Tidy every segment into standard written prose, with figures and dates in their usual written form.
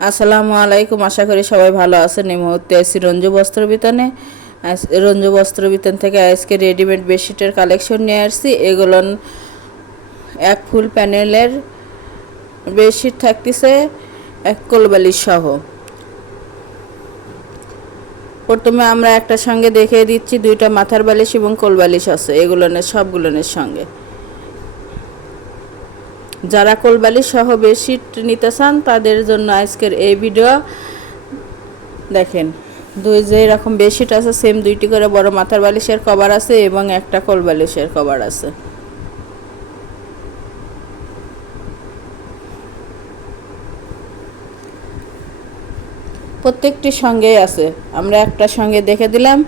আসসালামু আলাইকুম, আশা করি সবাই ভালো আছেন। এই মুহূর্তে আছি রঞ্জু বস্ত্র বিতানে। রঞ্জু বস্ত্র বিতান থেকে আজকে রেডিমেড বেডশিটের কালেকশন নিয়ে আসছি। এগুলো এক ফুল প্যানেলের বেডশিট থাকতেছে, এক কোলবালিশ সহ। প্রথমে আমরা একটা সঙ্গে দেখিয়ে দিচ্ছি, দুইটা মাথার বালিশ এবং কোলবালিশ আছে সবগুলোনের সঙ্গে। যারা কোলবালিশ সহ বেডশিট নিতে চান তাদের জন্য আজকের এই ভিডিও। দেখেন, যে এরকম বেডশিট আছে, সেম দুইটি করে বড় মাথার বালিশের কভার আছে এবং একটা কোল বালিশের কভার আছে। প্রত্যেকটি সঙ্গেই আছে, আমরা একটা সঙ্গে দেখে দিলাম।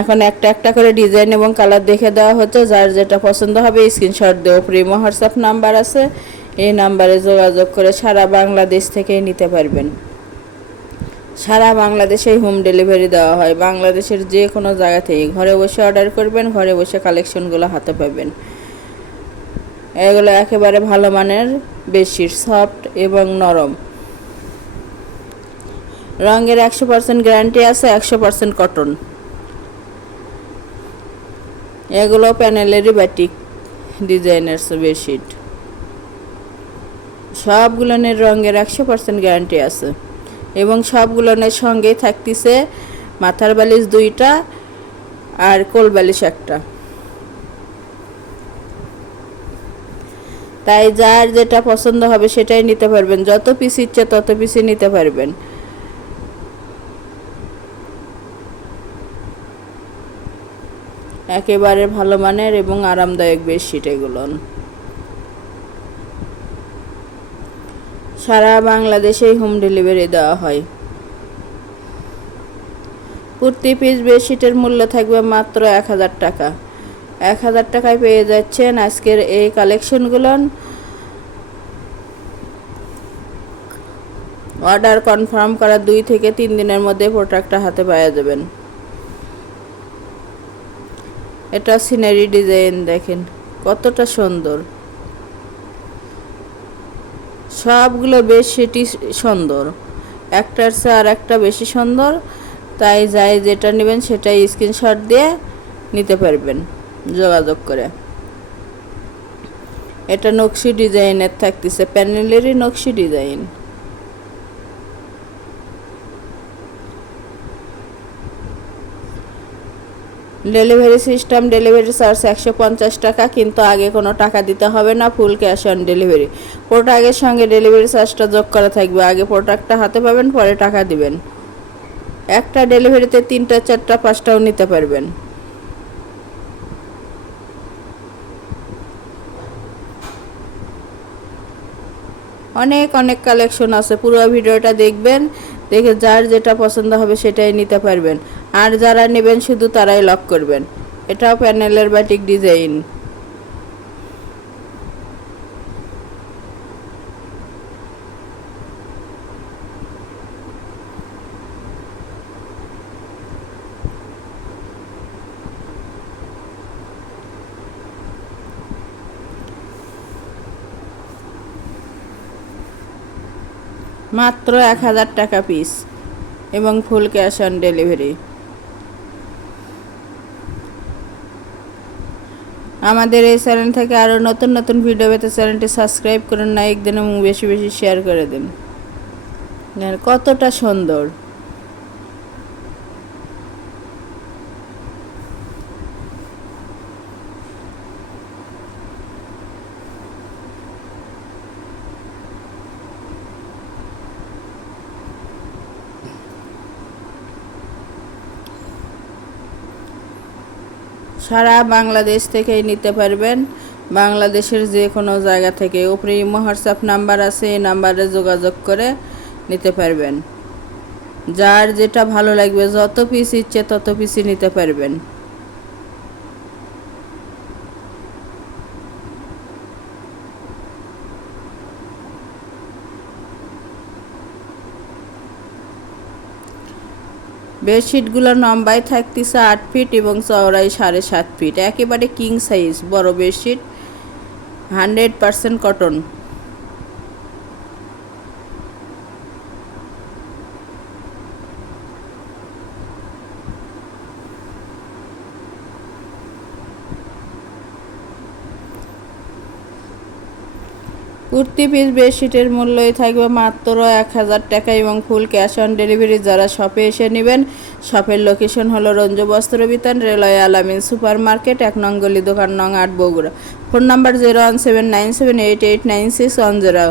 এখন একটা একটা করে ডিজাইন এবং কালার দেখে দেওয়া হচ্ছে। যার যেটা পছন্দ হবে স্ক্রিনশট দেও। প্রিমো হোয়াটসঅ্যাপ নাম্বার আছে, এই নাম্বারে যোগাযোগ করে সারা বাংলাদেশ থেকে নিতে পারবেন। সারা বাংলাদেশেই হোম ডেলিভারি দেওয়া হয়। বাংলাদেশের যে কোনো জায়গা থেকে ঘরে বসে অর্ডার করবেন, ঘরে বসে কালেকশনগুলো হাতে পাবেন। এগুলো একেবারে ভালো মানের বেডশিট, সফট এবং নরম। রঙের 100% গ্যারান্টি আছে, 100% কটন। এগুলো প্যানেলেরই বাটিক ডিজাইনের বেডশিট। সবগুলোনের রঙের 100% গ্যারান্টি আছে এবং সবগুলোনের সঙ্গেই থাকতেছে মাথার বালিশ দুইটা আর কোল বালিশ একটা। তাই যার যেটা পছন্দ হবে সেটাই নিতে পারবেন। যত পিস ইচ্ছে তত পিসই নিতে পারবেন। একেবারে ভালো মানের এবং আরামদায়ক বেডশিট এগুলো। সারা বাংলাদেশেই হোম ডেলিভারি দেওয়া হয়। প্রতি পিস বেডশিটের মূল্য থাকবে মাত্র 1000 টাকা। 1000 টাকায় পেয়ে যাচ্ছেন আজকের এই কালেকশনগুলো। অর্ডার কনফার্ম করা 2 থেকে 3 দিনের মধ্যে প্রোডাক্টটা হাতে পেয়ে যাবেন। এটা সিনারি ডিজাইন, দেখেন কতটা সুন্দর। সবগুলো বেডশিটই সুন্দর, একটার চেয়ে আর একটা বেশি সুন্দর। তাই যাই যেটা নেবেন সেটাই স্ক্রিনশট দিয়ে নিতে পারবেন যোগাযোগ করে। এটা নকশি ডিজাইনের থাকতেছে, প্যানেলেরই নকশি design. Delivery system, delivery charge 150 টাকা, কিন্তু আগে কোনো টাকা দিতে হবে না, ফুল ক্যাশ অন ডেলিভারি। প্রোডাক্টের সঙ্গে ডেলিভারি চার্জটা যোগ করা থাকবে। আগে প্রোডাক্টটা হাতে পাবেন, পরে টাকা দিবেন। একটা ডেলিভারিতে 3টা 4টা 5টাও নিতে পারবেন। অনেক অনেক কালেকশন আছে, পুরো ভিডিওটা দেখবেন। দেখে যার যেটা পছন্দ হবে সেটাই নিতে পারবেন। আর যারা নেবেন শুধু তারাই লক করবেন। এটাও প্যানেলের বাটিক ডিজাইন। মাত্র 1000 টাকা পিস এবং ফুল ক্যাশ অন ডেলিভারি। আমাদের এই চ্যানেল থেকে আরও নতুন নতুন ভিডিও পেতে চ্যানেলটি সাবস্ক্রাইব করুন, লাইক দিন এবং বেশি বেশি শেয়ার করে দিন। কতটা সুন্দর। সারা বাংলাদেশ থেকেই নিতে পারবেন, বাংলাদেশের যে কোনো জায়গা থেকে। উপরে ইমো হোয়াটসঅ্যাপ নাম্বার আছে, এই নাম্বারে যোগাযোগ করে নিতে পারবেন। যার যেটা ভালো লাগবে, যত পিস ইচ্ছে তত পিসই নিতে পারবেন। বেডশিটগুলো লম্বায় থাকতেছে 8 ফিট এবং চওড়ায় 7.5 ফিট। একেবারে কিং সাইজ বড় বেডশিট, 100% কটন। কুর্তি পিস বেডশিটের মূল্যই থাকবে মাত্র 1000 টাকা এবং ফুল ক্যাশ অন ডেলিভারি। যারা শপে এসে নেবেন, শপের লোকেশন হলো রঞ্জু বস্ত্র বিতান, রেলওয়ে আলামিন সুপার মার্কেট, 1 নং গলি, দোকান নং 8, বগুড়া। Phone number 01797889610।